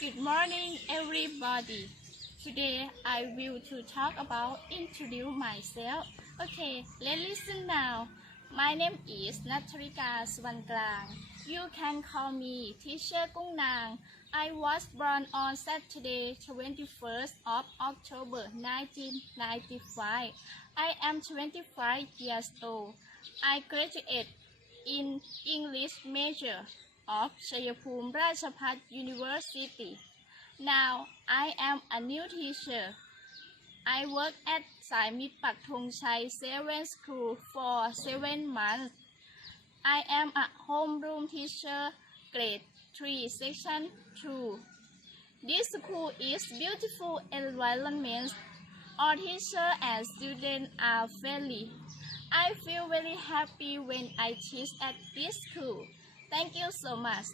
Good morning, everybody. Today I will to talk about introduce myself. Okay, let's listen now. My name is Natarika Swanklang. You can call me Teacher Kung Nang. I was born on Saturday, 21st of October 1995. I am 25 years old. I graduated in English major of Shayapum Rajapat University. Now I am a new teacher. I work at Sai Mit Pak Chai 7 School for 7 months. I am a homeroom teacher, grade 3, section 2. This school is beautiful environment. All teachers and students are friendly. I feel very happy when I teach at this school. Thank you so much.